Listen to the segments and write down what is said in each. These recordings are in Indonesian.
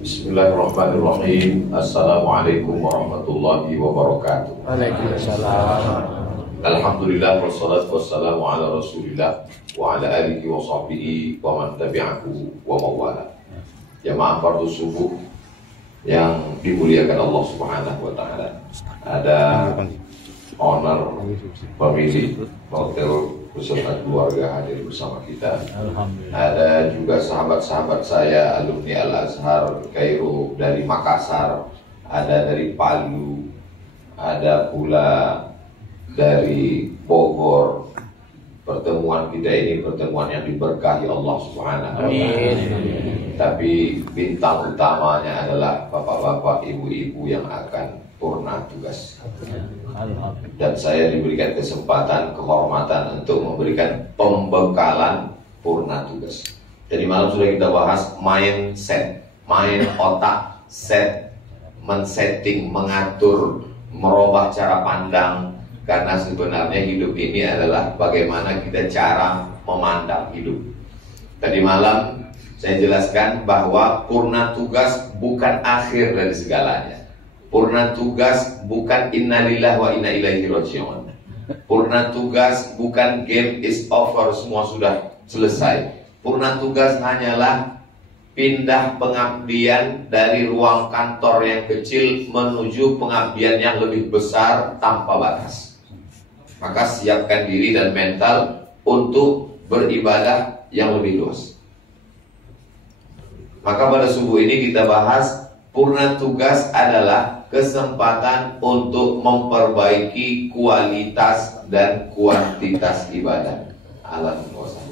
Bismillahirrahmanirrahim. Assalamualaikum warahmatullahi wabarakatuh. Waalaikumsalam. Alhamdulillah wassalatu wassalamu ala Rasulillah wa ala alihi wa sahbihi wa man tabi'ahu wa mawala. Jamaah fardu subuh yang dimuliakan Allah Subhanahu wa taala. Ada owner pemilik hotel beserta keluarga hadir bersama kita. Ada juga sahabat-sahabat saya alumni Al-Azhar Kairo dari Makassar, ada dari Palu, ada pula dari Bogor. Pertemuan kita ini pertemuan yang diberkahi Allah Subhanahu wa taala. Tapi bintang utamanya adalah bapak-bapak, ibu-ibu yang akan purna tugas. Dan saya diberikan kesempatan, kehormatan untuk memberikan pembekalan purna tugas. Jadi malam sudah kita bahas mindset, main otak, set, men-setting, mengatur, merubah cara pandang. Karena sebenarnya hidup ini adalah bagaimana kita cara memandang hidup. Tadi malam saya jelaskan bahwa purna tugas bukan akhir dari segalanya. Purna tugas bukan innalillah wa inna ilaihi raji'un. Purna tugas bukan game is over, semua sudah selesai. Purna tugas hanyalah pindah pengabdian dari ruang kantor yang kecil menuju pengabdian yang lebih besar tanpa batas. Maka siapkan diri dan mental untuk beribadah yang lebih luas. Maka pada subuh ini kita bahas purna tugas adalah kesempatan untuk memperbaiki kualitas dan kuantitas ibadah. Alhamdulillah.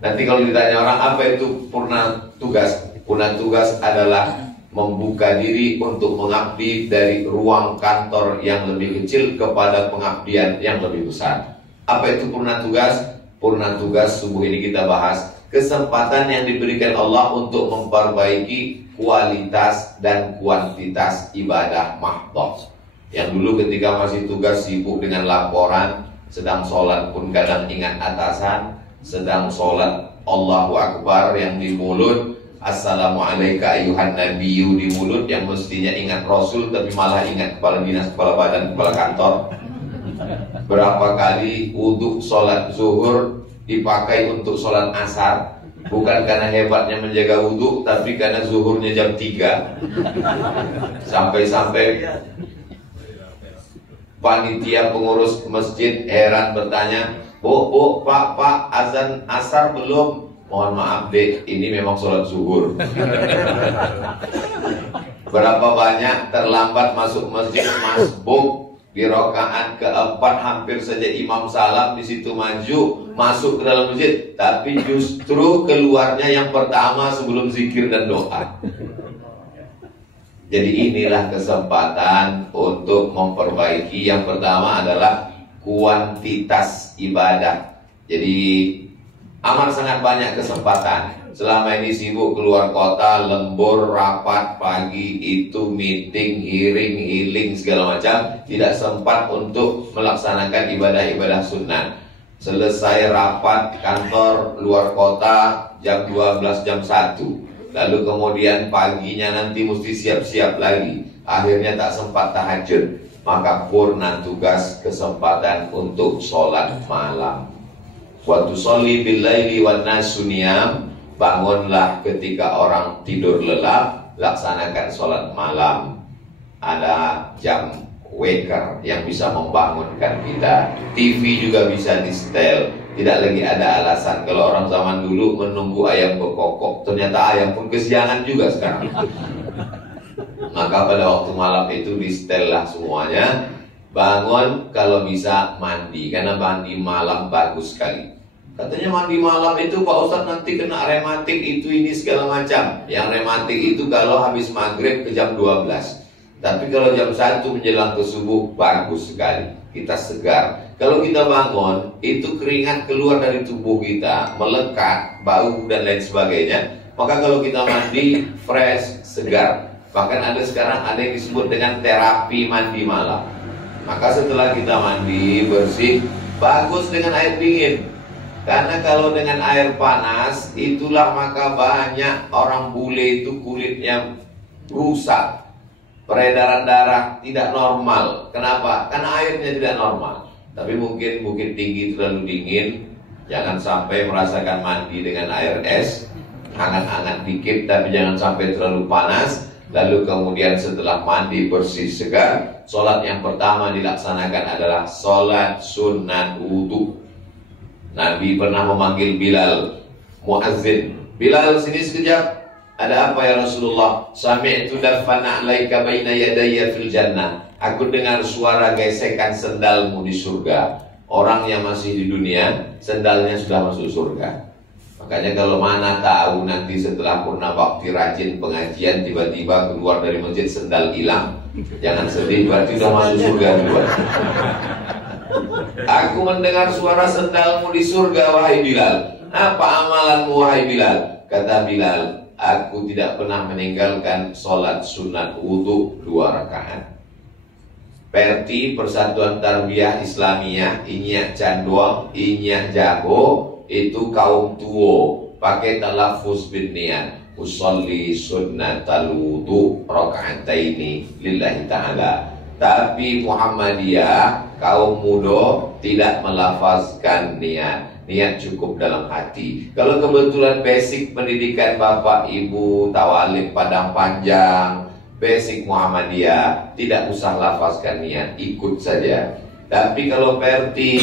Nanti kalau ditanya orang apa itu purna tugas? Purna tugas adalah membuka diri untuk mengabdi dari ruang kantor yang lebih kecil kepada pengabdian yang lebih besar. Apa itu purna tugas? Purna tugas subuh ini kita bahas kesempatan yang diberikan Allah untuk memperbaiki kualitas dan kuantitas ibadah mahdhah. Yang dulu ketika masih tugas sibuk dengan laporan, sedang sholat pun kadang ingat atasan, sedang sholat Allahu Akbar yang di mulut, Assalamualaikum ayuhan nabiyyu di mulut, yang mestinya ingat Rasul tapi malah ingat kepala dinas, kepala badan, kepala kantor. Berapa kali wudhu sholat zuhur dipakai untuk sholat asar, bukan karena hebatnya menjaga wudhu, tapi karena zuhurnya jam 3. Sampai-sampai panitia pengurus masjid heran bertanya, Bu, Pak, azan asar belum? Mohon maaf dek, ini memang sholat zuhur. Berapa banyak terlambat masuk masjid, masbuk di rakaat keempat, hampir saja imam salam, di situ maju masuk ke dalam masjid, tapi justru keluarnya yang pertama sebelum zikir dan doa. Jadi inilah kesempatan untuk memperbaiki. Yang pertama adalah kuantitas ibadah. Jadi amat sangat banyak kesempatan. Selama ini sibuk keluar kota, lembur, rapat pagi, itu meeting, hearing, segala macam, tidak sempat untuk melaksanakan ibadah-ibadah sunnah. Selesai rapat kantor luar kota jam 12, jam 1. Lalu kemudian paginya nanti mesti siap-siap lagi. Akhirnya tak sempat tahajud. Maka purna tugas kesempatan untuk sholat malam. Waktu sholli billaili wan nasu niyam, bangunlah ketika orang tidur lelap, laksanakan sholat malam. Ada jam waker yang bisa membangunkan kita. TV juga bisa di setel. Tidak lagi ada alasan kalau orang zaman dulu menunggu ayam berkokok, ternyata ayam pun kesiangan juga sekarang. Maka pada waktu malam itu di setel lah semuanya. Bangun kalau bisa mandi, karena mandi malam bagus sekali. Katanya mandi malam itu Pak Ustadz nanti kena rematik itu ini segala macam. Yang rematik itu kalau habis maghrib ke jam 12. Tapi kalau jam 1 menjelang ke subuh bagus sekali. Kita segar. Kalau kita bangun, itu keringat keluar dari tubuh kita, melekat, bau dan lain sebagainya. Maka kalau kita mandi, fresh, segar. Bahkan ada sekarang ada yang disebut dengan terapi mandi malam. Maka setelah kita mandi bersih, bagus dengan air dingin. Karena kalau dengan air panas, itulah maka banyak orang bule itu kulitnya rusak, peredaran darah tidak normal. Kenapa? Karena airnya tidak normal. Tapi mungkin Bukit Tinggi terlalu dingin, jangan sampai merasakan mandi dengan air es, hangat-hangat dikit tapi jangan sampai terlalu panas. Lalu kemudian setelah mandi bersih segar, sholat yang pertama dilaksanakan adalah sholat sunat wudu. Nabi pernah memanggil Bilal, muazzin, Bilal sini sekejap. Ada apa ya Rasulullah? Sami'tu dafana alaika baina yadayya fil jannah. Aku dengar suara gesekan sendalmu di surga. Orang yang masih di dunia, sendalnya sudah masuk surga. Makanya kalau mana tahu nanti setelah purna bakti rajin pengajian tiba-tiba keluar dari masjid sendal hilang, jangan sedih, berarti sudah masuk surga duluan. Aku mendengar suara sendalmu di surga wahai Bilal. Apa amalanmu wahai Bilal? Kata Bilal, aku tidak pernah meninggalkan sholat sunat wudu 2 rakaat. Perti Persatuan Tarbiyah Islamiyah Inyak Canduang, Inyak Jago, itu kaum tua pakai talafuz bin niat, usolli sunnatal wudu raka'ataini lillahi ta'ala. Tapi Muhammadiyah kaum muda tidak melafazkan niat. Niat cukup dalam hati. Kalau kebetulan basic pendidikan Bapak Ibu Tawalib Padang Panjang, basic Muhammadiyah, tidak usah lafazkan niat, ikut saja. Tapi kalau Perti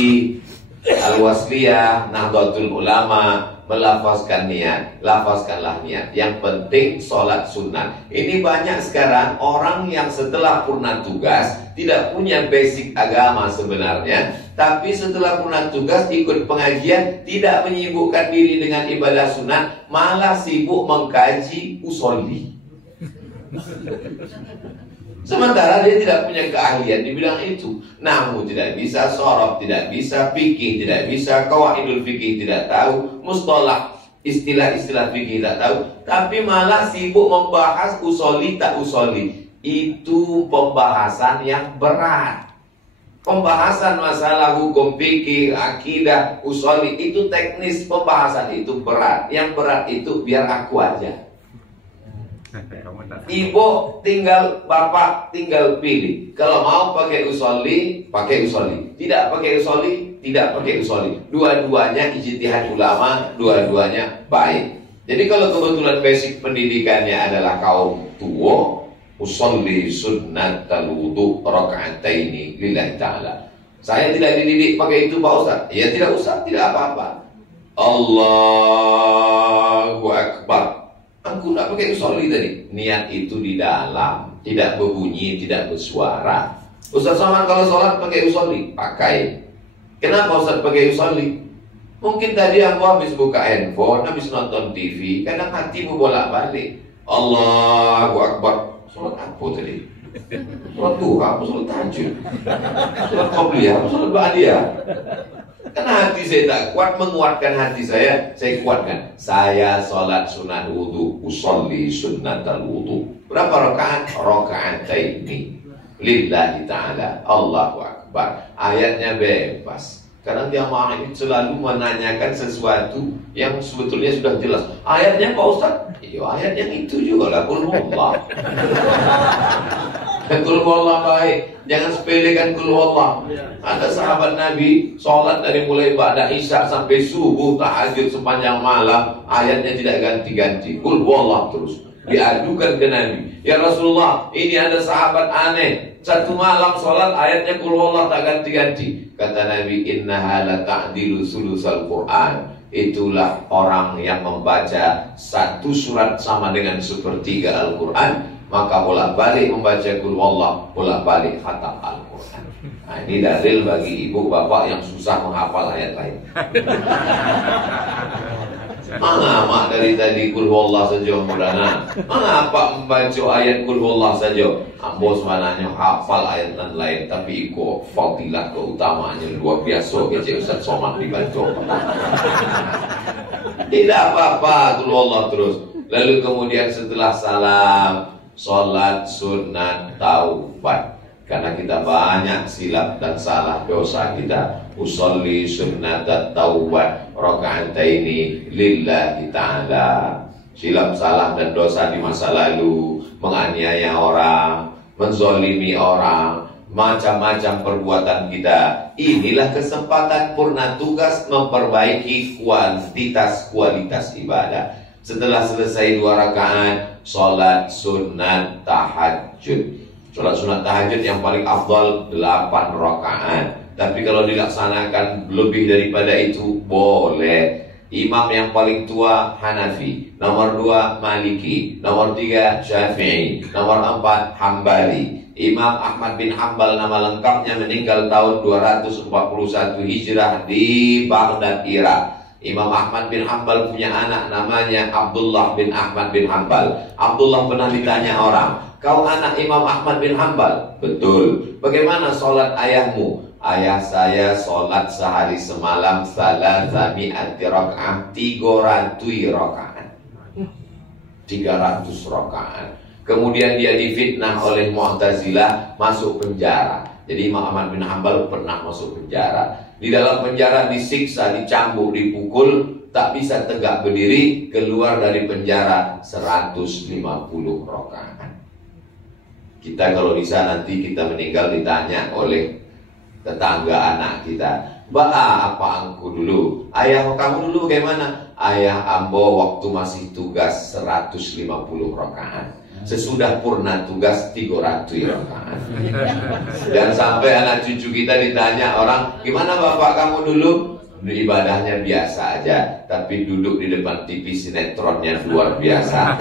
Al-Wasliyah, Nahdlatul Ulama melafazkan niat, lafazkanlah niat. Yang penting sholat sunat. Ini banyak sekarang orang yang setelah purna tugas tidak punya basic agama sebenarnya, tapi setelah purna tugas ikut pengajian, tidak menyibukkan diri dengan ibadah sunat, malah sibuk mengkaji usolli. Sementara dia tidak punya keahlian di bidang itu. Namun tidak bisa sorof, tidak bisa fikih, tidak bisa qawaidul fikih, tidak tahu mustalah, istilah-istilah fikih tidak tahu, tapi malah sibuk membahas usoli tak usoli. Itu pembahasan yang berat. Pembahasan masalah hukum fikih, akidah, usoli itu teknis, pembahasan itu berat. Yang berat itu biar aku aja. Ibu tinggal, bapak tinggal pilih. Kalau mau pakai usolli, pakai usolli. Tidak pakai usolli, tidak pakai usolli. Dua-duanya ijtihad ulama, dua-duanya baik. Jadi kalau kebetulan basic pendidikannya adalah kaum tua, usolli sunnatal wudu raka'ataini lillahi ta'ala. Saya tidak dididik pakai itu Pak Ustaz. Ya tidak usah, tidak apa-apa. Allahu Akbar. Aku tidak pakai usolli tadi. Niat itu di dalam, tidak berbunyi, tidak bersuara. Ustaz Somad kalau sholat pakai usolli? Pakai. Kenapa Ustaz pakai usolli? Mungkin tadi aku habis buka handphone, habis nonton TV, kadang hatimu bolak-balik. Allahu Akbar. Sholat apa tadi? Sholat duha apa sholat tahajud? Sholat qobliyah apa sholat ba'diyah? Karena hati saya tak kuat, menguatkan hati saya kuatkan. Saya sholat sunat wudu, usolli sunnatal wudu. Berapa rakaat? Raka'ataini lillahi ta'ala. Allahu Akbar. Ayatnya bebas. Karena dia ini selalu menanyakan sesuatu yang sebetulnya sudah jelas. Ayatnya Pak Ustaz? Iya, ayat yang itu juga lah. Qul huwallah. Qul huwallah baik. Jangan sepelekan qul huwallah. Ada sahabat Nabi sholat dari mulai ba'da isya sampai subuh, tahajud sepanjang malam, ayatnya tidak ganti-ganti. Qul huwallah terus. Diadukan ke Nabi. Ya Rasulullah, ini ada sahabat aneh. Satu malam sholat ayatnya qul huwallah tak ganti-ganti. Kata Nabi, innaha la ta'dilu sulusal Qur'an. Itulah orang yang membaca satu surat sama dengan sepertiga Al-Quran, maka bolak-balik membaca qul huwallah, bolak-balik khatam Al-Quran. Nah, ini dalil bagi ibu bapak yang susah menghafal ayat lain. Mengapa dari tadi qul huwallah saja mudana? Mengapa membaca ayat qul huwallah saja? Ambo sebenarnya hafal ayat lain, tapi iko fadilah keutamaannya luar biasa. Kecil Ustaz Somad dibaca. Tidak apa-apa, qul huwallah terus. Lalu kemudian setelah salam, sholat sunat taubat. karena kita banyak silap dan salah dosa kita. Usolli sunnatat taubat raka'ataini lillahi ta'ala. Silap salah dan dosa di masa lalu, menganiaya orang, menzolimi orang, macam-macam perbuatan kita. Inilah kesempatan purna tugas memperbaiki kualitas ibadah. Setelah selesai 2 rakaat, sholat sunat tahajud. Sholat sunat tahajud yang paling afdal 8 rakaat. Tapi kalau dilaksanakan lebih daripada itu boleh. Imam yang paling tua Hanafi, nomor 2 Maliki, nomor 3 Syafi'i, nomor 4 Hambali. Imam Ahmad bin Hanbal nama lengkapnya meninggal tahun 241 Hijrah di Baghdad, Irak. Imam Ahmad bin Hanbal punya anak namanya Abdullah bin Ahmad bin Hanbal. Abdullah pernah ditanya orang, "Kau anak Imam Ahmad bin Hanbal?" "Betul." "Bagaimana sholat ayahmu?" "Ayah saya sholat sehari semalam 300 rakaat, 300 rakaat. 300 rakaat. Kemudian dia difitnah oleh Mu'tazilah, masuk penjara. Jadi Imam Ahmad bin Hanbal pernah masuk penjara. Di dalam penjara disiksa, dicambuk, dipukul, tak bisa tegak berdiri. Keluar dari penjara 150 rakaat. Kita kalau bisa nanti kita meninggal ditanya oleh tetangga anak kita, apa angku dulu? Ayah kamu dulu bagaimana?" "Ayah ambo waktu masih tugas 150 rakaat. Sesudah purna tugas 300 rakaat." Dan sampai anak cucu kita ditanya orang, "Gimana bapak kamu dulu?" "Ibadahnya biasa aja, tapi duduk di depan TV sinetronnya luar biasa."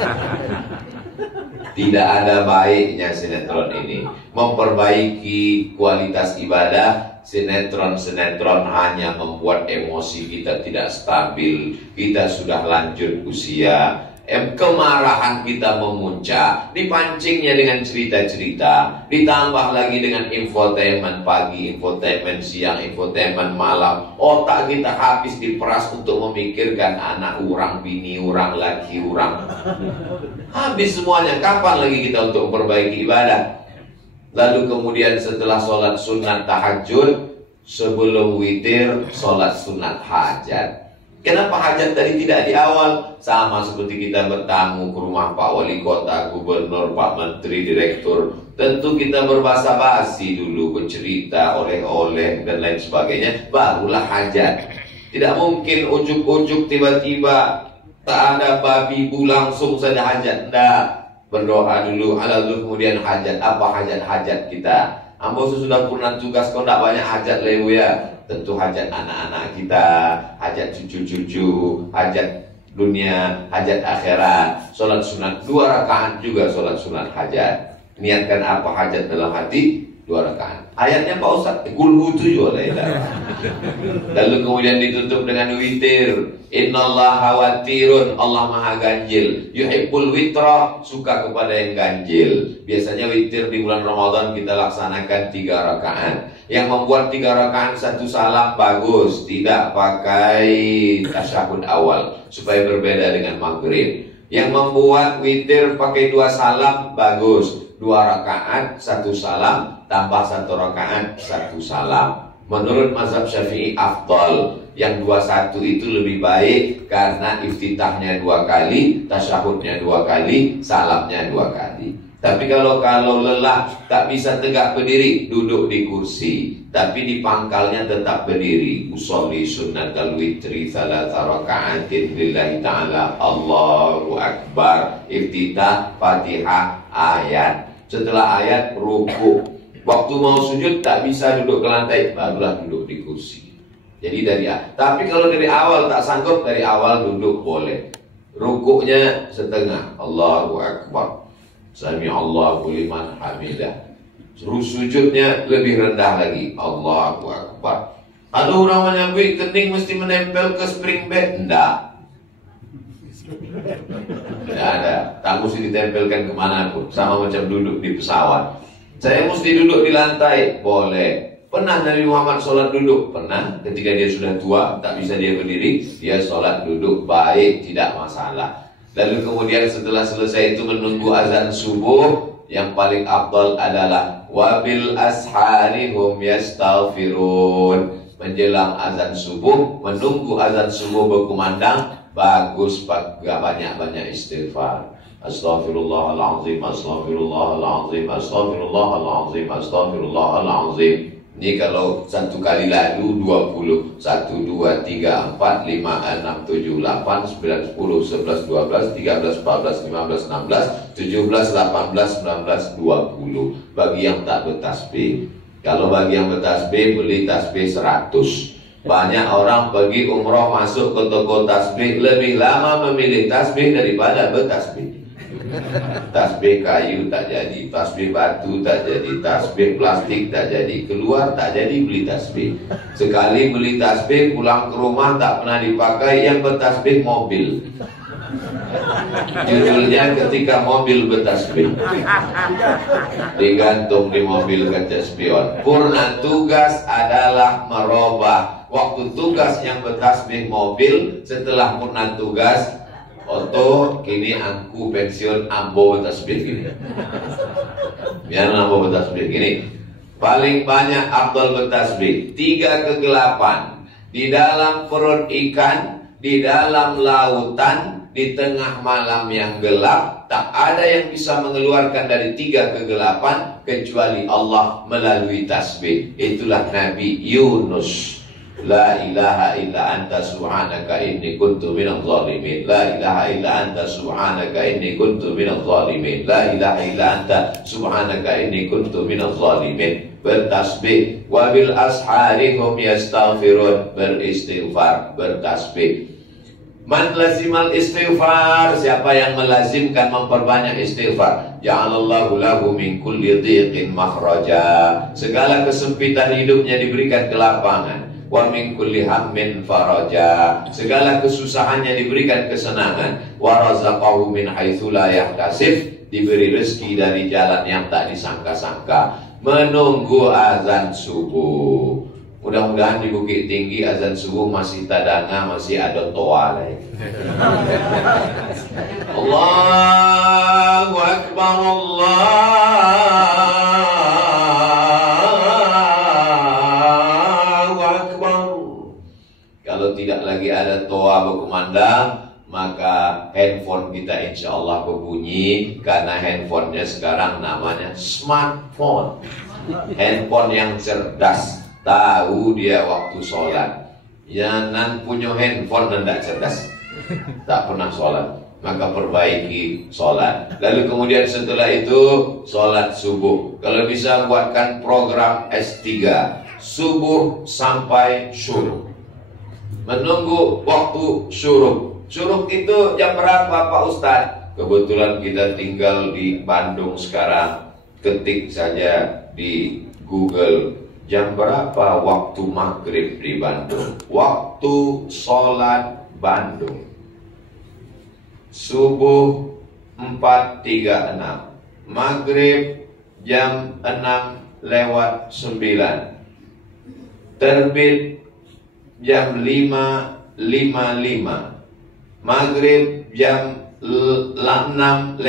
Tidak ada baiknya sinetron ini. Memperbaiki kualitas ibadah, sinetron-sinetron hanya membuat emosi kita tidak stabil. Kita sudah lanjut usia, kemarahan kita memuncak, dipancingnya dengan cerita-cerita, ditambah lagi dengan infotainment pagi, infotainment siang, infotainment malam. Otak kita habis diperas untuk memikirkan anak orang, bini orang, laki orang. Habis semuanya. Kapan lagi kita untuk memperbaiki ibadah? Lalu kemudian setelah sholat sunat tahajud, sebelum witir sholat sunat hajat. Kenapa hajat tadi tidak di awal? Sama seperti kita bertamu ke rumah Pak Wali Kota, Gubernur, Pak Menteri, Direktur. Tentu kita berbahasa basi dulu, bercerita, oleh-oleh dan lain sebagainya. Barulah hajat. Tidak mungkin ujuk-ujuk tiba-tiba tak ada babi bu langsung saja hajat. Tidak. Berdoa dulu, lalu kemudian hajat. Apa hajat-hajat kita? Ambo sudah purna tugas, kau tidak banyak hajat lewu ya. Tentu hajat anak-anak kita, hajat cucu-cucu, hajat dunia, hajat akhirat. Sholat sunat 2 rakaat juga sholat sunat hajat. Niatkan apa hajat dalam hati? 2 rakaat. Ayatnya Pak Ustaz, Qul 7 lah. Lalu kemudian ditutup dengan witir. Innallaha watirun, Allah maha ganjil. Yuhibbul witra, suka kepada yang ganjil. Biasanya witir di bulan Ramadan kita laksanakan 3 rakaat. Yang membuat 3 rakaat 1 salam bagus, tidak pakai tasyahud awal supaya berbeda dengan maghrib. Yang membuat witir pakai 2 salam bagus, 2 rakaat 1 salam tambah 1 rakaat 1 salam. Menurut mazhab Syafi'i afdal. Yang 21 itu lebih baik karena iftitahnya 2 kali, tasyahudnya 2 kali, salamnya 2 kali. Tapi kalau lelah tak bisa tegak berdiri, duduk di kursi, tapi di pangkalnya tetap berdiri. Usolli sunnatal witri 3 raka'atin lillahi ta'ala, Allahu akbar. Iftitah, Fatihah, ayat. Setelah ayat ruku. Waktu mau sujud tak bisa duduk ke lantai, barulah duduk di kursi. Jadi tapi kalau dari awal tak sanggup, dari awal duduk boleh. Rukuknya setengah, Allahu akbar. Sami Allahu liman hamidah. Sujudnya lebih rendah lagi, Allahu akbar. Ada orang menyambut kening mesti menempel ke spring bed? Enggak. Tidak ada. Tak mesti ditempelkan kemanapun. Sama macam duduk di pesawat. Saya mesti duduk di lantai? Boleh. Pernah Nabi Muhammad sholat duduk? Pernah. Ketika dia sudah tua, tak bisa dia berdiri, dia sholat duduk, baik, tidak masalah. Lalu kemudian setelah selesai itu menunggu azan subuh. Yang paling afdal adalah Wabil ashari hum yastaghfirun. Menjelang azan subuh, menunggu azan subuh berkumandang, bagus banyak-banyak istighfar. Astaghfirullahaladzim, astaghfirullahaladzim, astaghfirullahaladzim, astaghfirullahaladzim. Ini kalau satu kali lalu 20. 1, 2, 3, 4, 5, 6, 7, 8, 9, 10, 11, 12, 13, 14, 15, 16, 17, 18, 19, 20. Bagi yang tak bertasbih. Kalau bagi yang bertasbih, beli tasbih 100. Banyak orang pergi umroh masuk ke toko tasbih, lebih lama memilih tasbih daripada bertasbih. Tasbih kayu tak jadi, tasbih batu tak jadi, tasbih plastik tak jadi, keluar tak jadi beli tasbih. Sekali beli tasbih, pulang ke rumah tak pernah dipakai, yang bertasbih mobil. Judulnya ketika mobil bertasbih, digantung di mobil kaca spion. Purna tugas adalah merubah waktu tugas yang bertasbih mobil. Setelah purna tugas oto, kini aku pensiun ambo bertasbih gini. Biar ambo bertasbih gini. Paling banyak Abdul bertasbih 3 kegelapan. Di dalam perut ikan, di dalam lautan, di tengah malam yang gelap, tak ada yang bisa mengeluarkan dari 3 kegelapan kecuali Allah melalui tasbih. Itulah Nabi Yunus. La ilaha illa anta subhanaka inni kuntu minadh zalimin. La ilaha illa anta subhanaka inni kuntu minadh zalimin. La ilaha illa anta subhanaka inni kuntu minadh zalimin. Bertasbih. Wabil ashari hum yastaghfirun. Beristighfar, bertasbih. Man lazimal istighfar, siapa yang melazimkan memperbanyak istighfar, ja'alallahu lahu min kulli dhiqin makhraja. Segala kesempitan hidupnya diberikan kelapangan. Wa min kulli hammin faraja. Segala kesusahannya diberikan kesenangan. Wa razaqahu min haitsu la yahtasib. Diberi rezeki dari jalan yang tak disangka-sangka. Menunggu azan subuh. Mudah-mudahan di Bukit Tinggi azan subuh masih tadanga, masih ada toa lagi. Allahu Akbar, Allahu Akbar. Kalau tidak lagi ada toa berkumandang, maka handphone kita insya Allah berbunyi. Karena handphonenya sekarang namanya smartphone. Handphone yang cerdas. Tahu dia waktu sholat. Jangan punya handphone dan tidak cerdas, tak pernah sholat. Maka perbaiki sholat. Lalu kemudian setelah itu sholat subuh. Kalau bisa buatkan program S3, subuh sampai syuruk. Menunggu waktu syuruk. Syuruk itu jam berapa Pak Ustadz? Kebetulan kita tinggal di Bandung sekarang. Ketik saja di Google, jam berapa waktu maghrib di Bandung? Waktu sholat Bandung. Subuh 4.36. Maghrib jam 6:09. Terbit jam 5.55. Maghrib jam 6:09.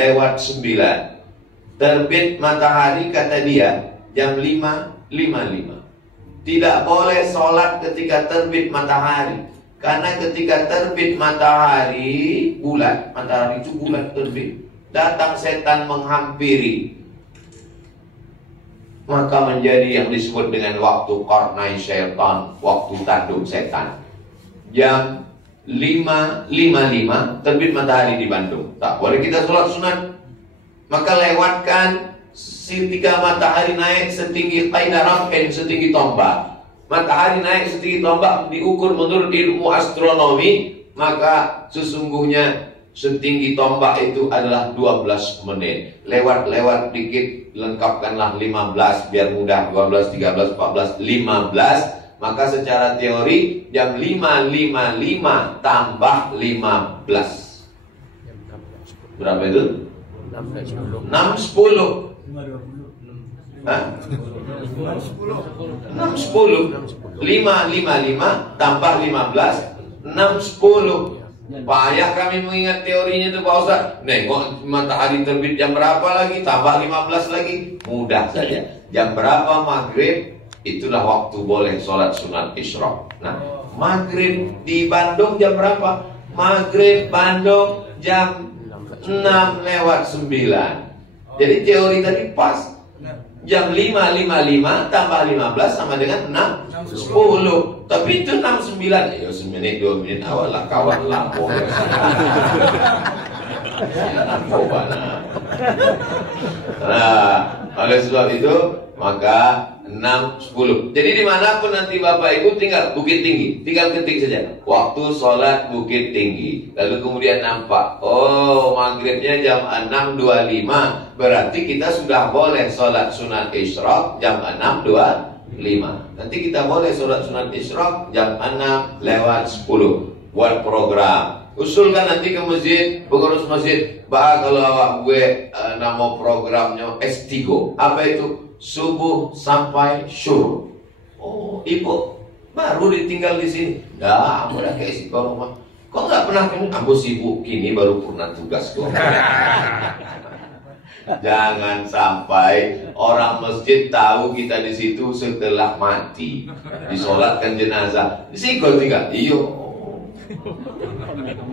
Terbit matahari kata dia jam 5:55. Tidak boleh sholat ketika terbit matahari. Karena ketika terbit matahari bulat, matahari itu bulat terbit, datang setan menghampiri, maka menjadi yang disebut dengan waktu qarnai syaitan, waktu tanduk setan. Jam 5.55 terbit matahari di Bandung. Tak boleh kita sholat sunat. Maka lewatkan ketika matahari naik setinggi qaida rampen, setinggi tombak. Matahari naik setinggi tombak diukur menurut ilmu astronomi, maka sesungguhnya setinggi tombak itu adalah 12 menit. Lewat-lewat dikit, lengkapkanlah 15 biar mudah. 12, 13, 14, 15. Maka secara teori jam 5.55 tambah 15. Berapa itu? 6.10. 6.10. 5.55 tambah 15, 6.10. Payah kami mengingat teorinya itu Pak Ustaz. Nengok matahari terbit jam berapa lagi, tambah 15 lagi. Mudah saja. Jam berapa maghrib, itulah waktu boleh sholat sunat isyraq. Nah, maghrib di Bandung jam berapa? Maghrib Bandung jam 6 lewat 9. Jadi teori tadi pas. Jam 5.55 tambah 15 sama dengan 6.10. Tapi itu 6.9. Ya semenit 2 menit awal lah kawan lampu. Nah, oleh sebab itu maka 6.10. Jadi dimanapun nanti Bapak Ibu tinggal Bukit Tinggi, tinggal ketik saja waktu sholat Bukit Tinggi. Lalu kemudian nampak, oh maghribnya jam 6.25, berarti kita sudah boleh sholat sunat isyraq jam 6.25. Nanti kita boleh sholat sunat isyraq jam 6 lewat 10. Buat program, usulkan nanti ke masjid, pengurus masjid, bah kalau awak gue nama programnya S3. Apa itu? Subuh sampai syuruq. Oh, ibu baru ditinggal di sini. Dah, aku udah kayak si kau mah. Kok nggak pernah kan? Aku sibuk kini baru pernah tugas kok. Jangan sampai orang masjid tahu kita di situ setelah mati, disolatkan jenazah. Di sini kau tinggal. Iyo.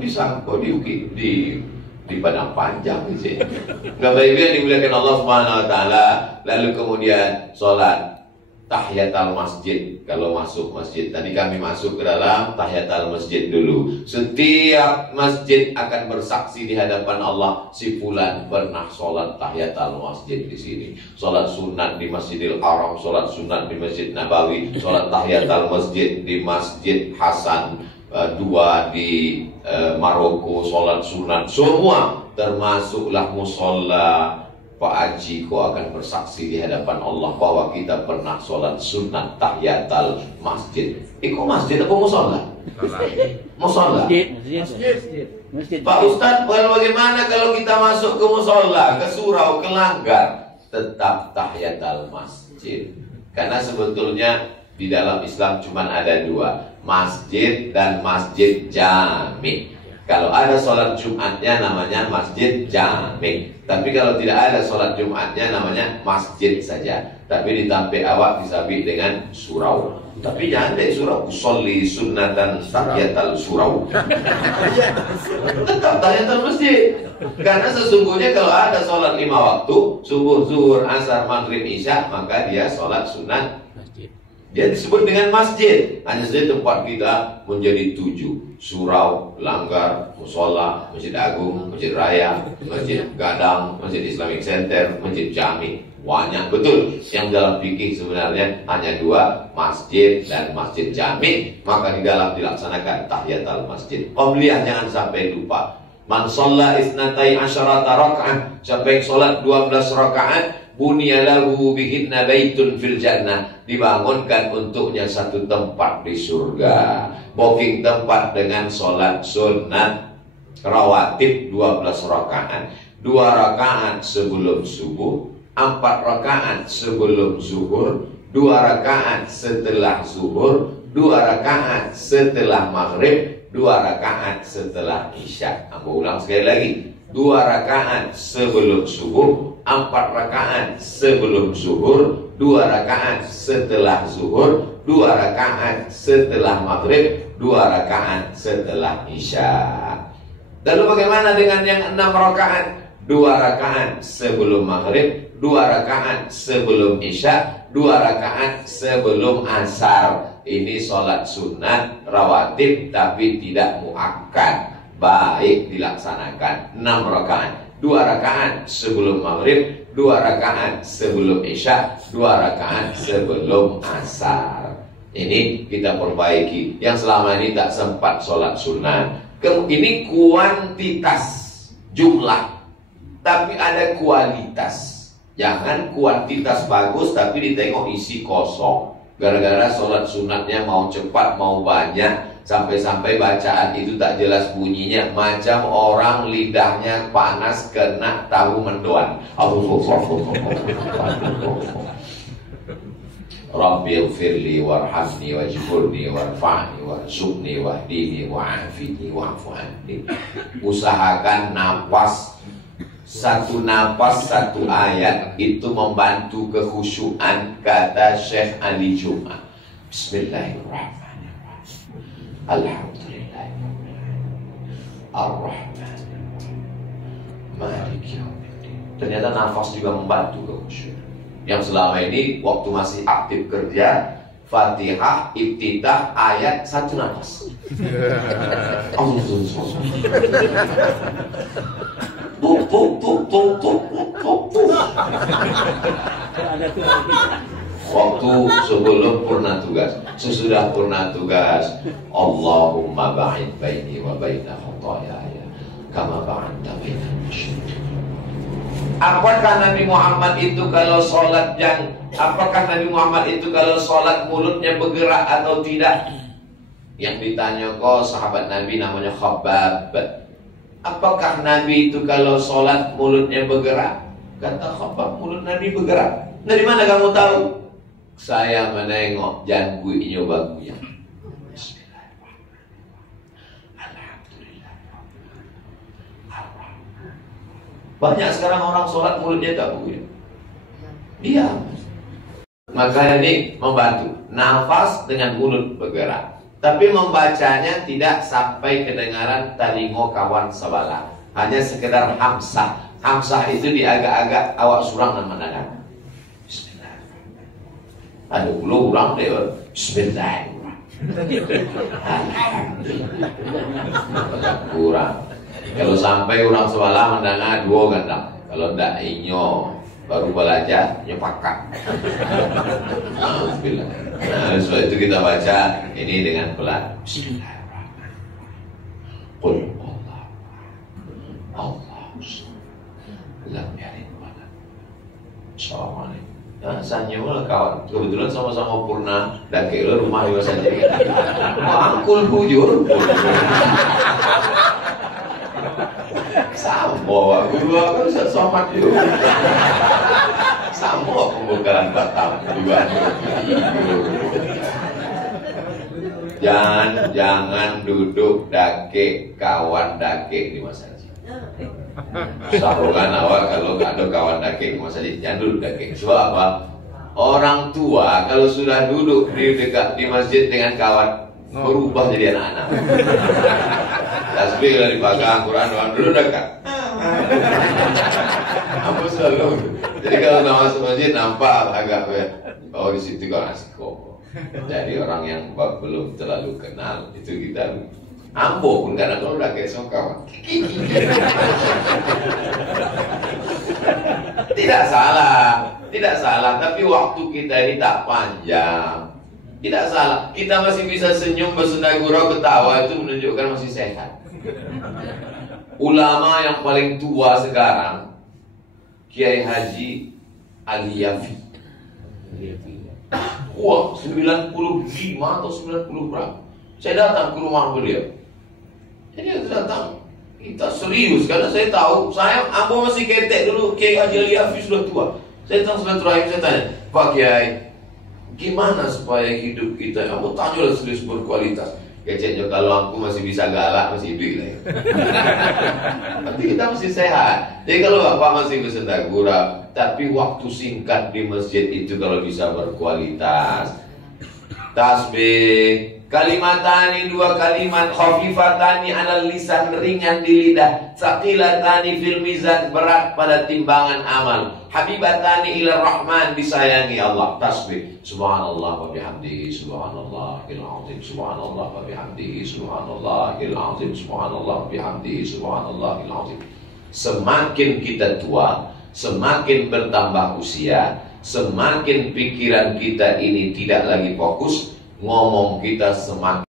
Bisa kau di padang panjang sih. Bapak Ibu yang dimuliakan Allah Subhanahu wa taala, lalu kemudian sholat tahiyatul masjid. Kalau masuk masjid, tadi kami masuk ke dalam tahiyatul masjid dulu. Setiap masjid akan bersaksi di hadapan Allah, si fulan pernah sholat tahiyatul masjid di sini. Sholat sunat di Masjidil Haram, sholat sunat di Masjid Nabawi, sholat tahiyatul masjid di Masjid Hasan II di Maroko, sholat sunat semua, termasuklah musola Pak Haji. Kau akan bersaksi di hadapan Allah bahwa kita pernah sholat sunat tahiyatul masjid. Kok masjid apa musola? Musola. Masjid. Pak Ustadz, bagaimana kalau kita masuk ke musola, ke surau, ke langgar? Tetap tahiyatul masjid. Karena sebetulnya di dalam Islam cuma ada dua, masjid dan masjid jami. Kalau ada sholat Jumatnya namanya masjid jami. Tapi kalau tidak ada sholat Jumatnya namanya masjid saja. Tapi ditampil awak disabit dengan surau. Tapi jangan deh surau usolli sunnatan tahiyatul surau. Tetap tahiyatul masjid. Karena sesungguhnya kalau ada sholat 5 waktu, subuh, zuhur, asar, maghrib, isya, maka dia sholat sunat masjid. Dia disebut dengan masjid. Hanya saja tempat kita menjadi 7: surau, langgar, musola, masjid agung, masjid raya, masjid gadang, masjid Islamic Center, masjid jami. Banyak betul. Yang dalam fikih sebenarnya hanya 2, masjid dan masjid jami. Maka di dalam dilaksanakan tahiyatul masjid. Pembelian jangan sampai lupa. Man shalla isnatai asyarata raka'ah, siapa yang sholat 12 rakaat, bunyalahu bihinna baitun fil jannah, dibangunkan untuknya satu tempat di surga. Booking tempat dengan sholat sunat rawatib 12 rakaat. 2 rakaat sebelum subuh, 4 rakaat sebelum zuhur, 2 rakaat setelah zuhur, 2 rakaat setelah maghrib, 2 rakaat setelah isya. Aku ulang sekali lagi. 2 rakaat sebelum subuh, 4 rakaat sebelum zuhur, 2 rakaat setelah zuhur, 2 rakaat setelah maghrib, 2 rakaat setelah isya. Lalu bagaimana dengan yang 6 rakaat? 2 rakaat sebelum maghrib, 2 rakaat sebelum isya, 2 rakaat sebelum asar. Ini sholat sunat rawatib tapi tidak muakkad, baik dilaksanakan. 6 rakaat, 2 rakaat sebelum maghrib, 2 rakaat sebelum isya, 2 rakaat sebelum asar. Ini kita perbaiki. Yang selama ini tak sempat sholat sunat. Ini kuantitas jumlah, tapi ada kualitas. Jangan kuantitas bagus tapi ditengok isi kosong. Gara-gara sholat sunatnya mau cepat, mau banyak, sampai-sampai bacaan itu tak jelas bunyinya, macam orang lidahnya panas kena tahu mendoan. Rabbi ighfirli warhamni wajburni warfa'ni warzuqni wahdini wa'afini wa'fu anni. Usahakan napas, satu napas satu ayat itu membantu kekhusyuan, kata Syekh Ali Jum'ah. Bismillahirrahmanirrahim. Alhamdulillahirrahmanirrahim. Ar-Rahmanirrahim. Maliki yaumiddin. Ternyata nafas juga membantu kekhusyuan. Yang selama ini waktu masih aktif kerja, Fatihah, Iftitah, ayat satu nafas. Waktu sebelum purna tugas, sesudah purna tugas, Allahumma ba'id baini wa baina khataaya kama ba'adta baina masyriqi. Apakah Nabi Muhammad itu kalau sholat mulutnya bergerak atau tidak? Yang ditanya kok sahabat Nabi namanya Khabbab. Apakah Nabi itu kalau sholat mulutnya bergerak? Kata Khabbab, mulut Nabi bergerak. Dari mana kamu tahu? Saya menengok jangguinya bagunya. Banyak sekarang orang sholat mulutnya tak begitu. Iya. Maka ini membantu. Nafas dengan mulut bergerak. Tapi membacanya tidak sampai kedengaran telinga kawan sebelah. Hanya sekedar hamsah. Hamsah itu di agak-agak awak surang dan mendengar. Bismillahirrahmanirrahim. Ada pula urang dia. Bismillahirrahmanirrahim. Alhamdulillah. Kurang. Kalau sampai orang sebelah mendengar dua gandang. Kalau tidak inyo baru belajar nyepakat. Alhamdulillah. Nah, sebab itu kita baca ini dengan pelan. Bismillahirrahmanirrahim. Qul Allahu lam yalid wa lam yulad. Assalamualaikum. Nah, sanyol kawan. Kebetulan sama-sama purna dan ke rumah juga saja. Angkul bujur. Sama guru aku somat juga. Sama pembukaan Batam juga. Jangan duduk dake kawan dake di masjid. Sahukan awak kalau ada kawan dake di masjid, jangan duduk dake. Sebab apa? Orang tua kalau sudah duduk di dekat di masjid dengan kawan berubah jadi anak-anak. Tasbih dari dipakai, Quran doang dulu dekat. Apa selalu? Jadi kalau masuk masjid nampak agak oh di situ kalau nasi kok. Jadi orang yang belum terlalu kenal itu kita ambo pun karena kalau udah kayak kawan. Tidak salah, tapi waktu kita ini tak panjang. Tidak salah, kita masih bisa senyum, bersenda gurau, ketawa, itu menunjukkan masih sehat. Ulama yang paling tua sekarang Kiai Haji Al-Yafi. Wah, 95 atau 90 berapa. Saya datang ke rumah beliau. Jadi datang, kita serius karena saya tahu, aku masih ketek dulu. Kiai Haji Al-Yafi sudah tua. Saya datang silaturahim, saya tanya, Pak Kiai, gimana supaya hidup kita, kamu tanya serius berkualitas. Keceknya kalau aku masih bisa galak, masih hidup lah ya. Tapi kita masih sehat. Jadi kalau Bapak masih bersenda gurau, tapi waktu singkat di masjid itu kalau bisa berkualitas. Tasbih, kalimatani, dua kalimat, khafifatani alal lisan, ringan di lidah, tsaqilatani fil mizan, berat pada timbangan amal, habibatani ila rahman, disayangi Allah. Tasbih, subhanallah wa bihamdihi, subhanallahil azim, subhanallah wa bihamdihi, subhanallahil azim, subhanallah wa bihamdihi, subhanallahil azim. Semakin kita tua, semakin bertambah usia, semakin pikiran kita ini tidak lagi fokus, ngomong kita semakin